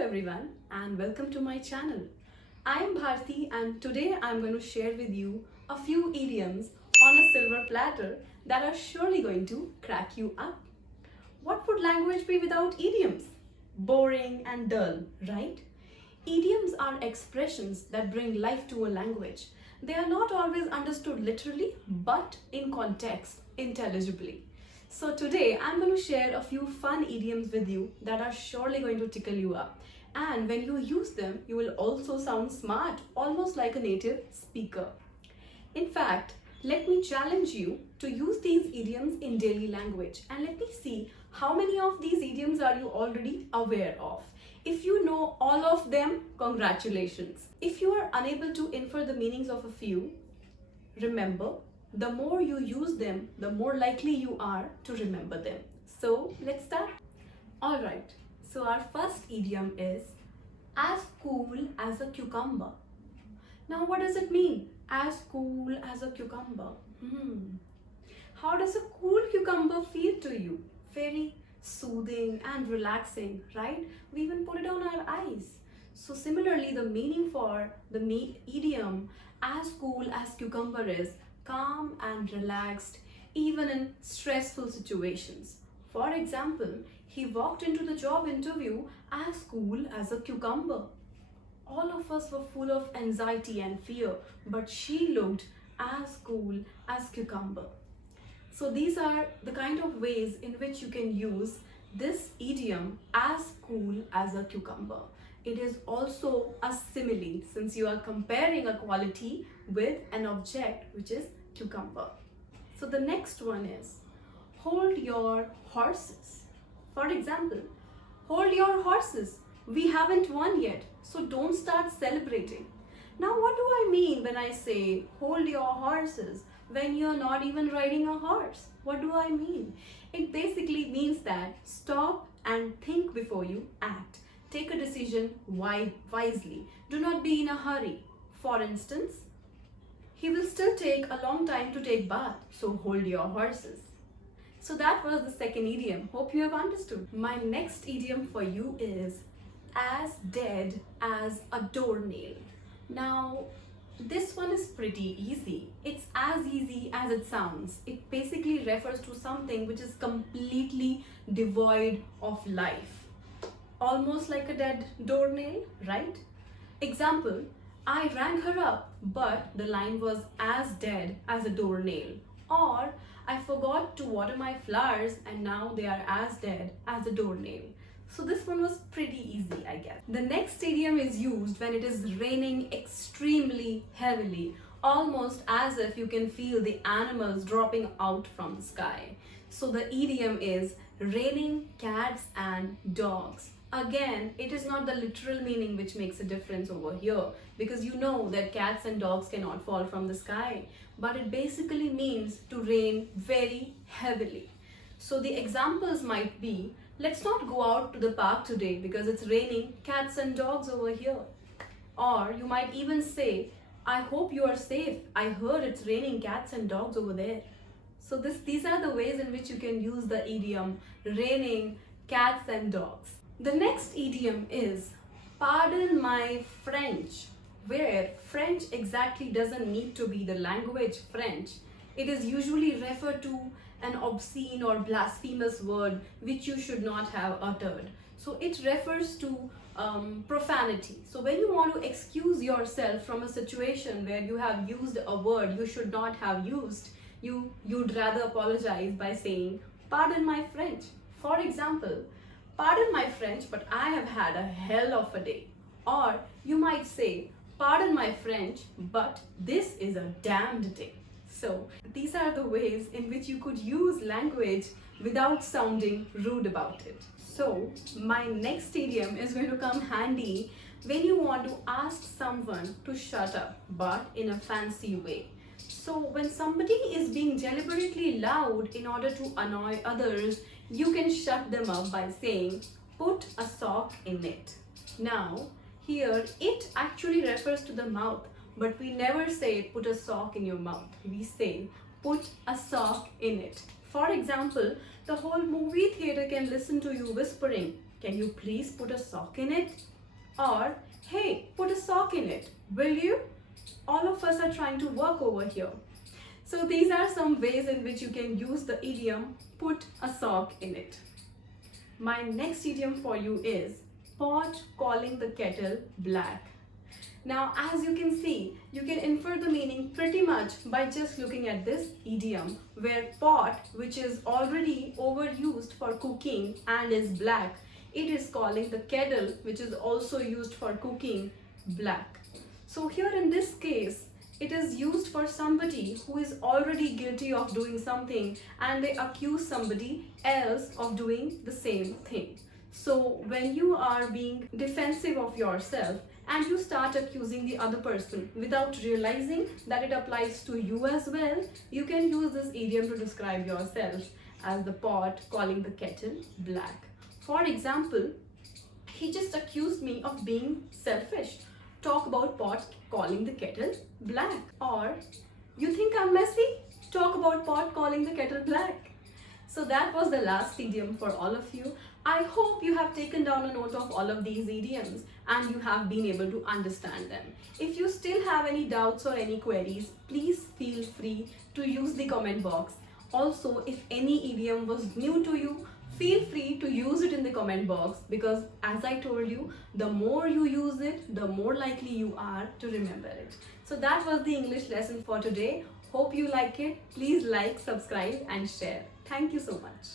everyone and welcome to my channel. I am Bharti and today I am going to share with you a few idioms on a silver platter that are surely going to crack you up. What would language be without idioms? Boring and dull, right? Idioms are expressions that bring life to a language. They are not always understood literally, but in context, intelligibly. So today I'm going to share a few fun idioms with you that are surely going to tickle you up. And when you use them, you will also sound smart, almost like a native speaker. In fact, let me challenge you to use these idioms in daily language and let me see how many of these idioms are you already aware of. If you know all of them, congratulations. If you are unable to infer the meanings of a few, remember, the more you use them, the more likely you are to remember them. So let's start. Alright, so our first idiom is as cool as a cucumber. Now what does it mean? As cool as a cucumber. How does a cool cucumber feel to you? Very soothing and relaxing, right? We even put it on our eyes. So similarly, the meaning for the idiom as cool as cucumber is calm and relaxed even in stressful situations. For example, he walked into the job interview as cool as a cucumber. All of us were full of anxiety and fear, but she looked as cool as cucumber. So these are the kind of ways in which you can use this idiom as cool as a cucumber. It is also a simile since you are comparing a quality with an object which is cucumber. So the next one is hold your horses. For example, hold your horses. We haven't won yet, so don't start celebrating. Now what do I mean when I say hold your horses when you're not even riding a horse? What do I mean? It basically means that stop and think before you act. Take a decision wisely. Do not be in a hurry. For instance, he will still take a long time to take bath, so hold your horses. So that was the second idiom. Hope you have understood. My next idiom for you is as dead as a doornail. Now, this one is pretty easy. It's as easy as it sounds. It basically refers to something which is completely devoid of life. Almost like a dead doornail, right? Example, I rang her up, but the line was as dead as a doornail. Or, I forgot to water my flowers and now they are as dead as a doornail. So this one was pretty easy, I guess. The next idiom is used when it is raining extremely heavily, almost as if you can feel the animals dropping out from the sky. So the idiom is raining cats and dogs. Again, it is not the literal meaning which makes a difference over here because you know that cats and dogs cannot fall from the sky, but it basically means to rain very heavily. So the examples might be, let's not go out to the park today because it's raining cats and dogs over here. Or you might even say, I hope you are safe. I heard it's raining cats and dogs over there. So these are the ways in which you can use the idiom raining cats and dogs. The next idiom is pardon my French, where French exactly doesn't need to be the language French. It is usually referred to an obscene or blasphemous word which you should not have uttered. So it refers to profanity. So when you want to excuse yourself from a situation where you have used a word you should not have used, you'd rather apologize by saying, pardon my French. For example, pardon my French, but I have had a hell of a day. Or you might say, pardon my French, but this is a damned day. So these are the ways in which you could use language without sounding rude about it. So my next idiom is going to come handy when you want to ask someone to shut up, but in a fancy way. So when somebody is being deliberately loud in order to annoy others, you can shut them up by saying, put a sock in it. Now, here it actually refers to the mouth, but we never say put a sock in your mouth. We say put a sock in it. For example, the whole movie theater can listen to you whispering, can you please put a sock in it? Or, hey, put a sock in it, will you? All of us are trying to work over here. So these are some ways in which you can use the idiom, put a sock in it. My next idiom for you is pot calling the kettle black. Now, as you can see, you can infer the meaning pretty much by just looking at this idiom, where pot, which is already overused for cooking and is black, it is calling the kettle, which is also used for cooking, black. So here in this case, it is used for somebody who is already guilty of doing something and they accuse somebody else of doing the same thing. So when you are being defensive of yourself and you start accusing the other person without realizing that it applies to you as well, you can use this idiom to describe yourself as the pot calling the kettle black. For example, he just accused me of being selfish. Talk about pot calling the kettle black. Or, you think I'm messy? Talk about pot calling the kettle black. So that was the last idiom for all of you. I hope you have taken down a note of all of these idioms and you have been able to understand them. If you still have any doubts or any queries, please feel free to use the comment box. Also, if any idiom was new to you, feel free to use it in the comment box, because as I told you, the more you use it, the more likely you are to remember it. So that was the English lesson for today. Hope you like it. Please like, subscribe and share. Thank you so much.